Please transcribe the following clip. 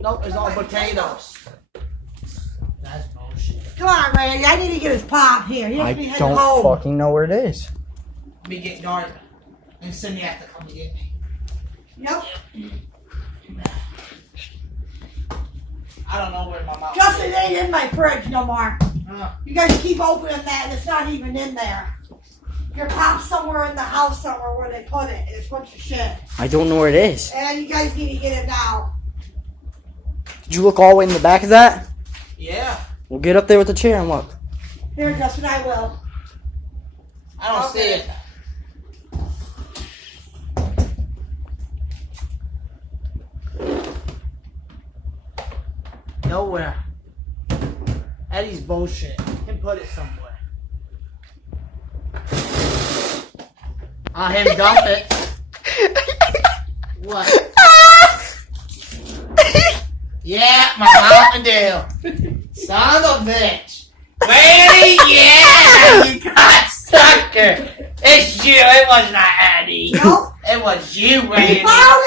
Nope, it's all potatoes. That's bullshit. Come on, Randy. I need to get his pop here. He has I to be heading don't home. fucking know where it is. Be getting dark. And Cindy has to come to get me. Yep. I don't know where my mom Justin, it ain't in my fridge no more. Uh, You guys keep opening that and it's not even in there. Your pop's somewhere in the house somewhere where they put it. It's a bunch of shit. I don't know where it is. And you guys need to get it now. Did you look all the way in the back of that? yeah. We'll get up there with the chair and look. Here, Justin, I will. I don't see it. Nowhere. Eddie's bullshit. Him put it somewhere. Him dump it. What? Yeah, my Mountain Dew. Son of a bitch. Really? Yeah, you got sucker. It's you. It was not Eddie. Nope. It was you, Randy. Found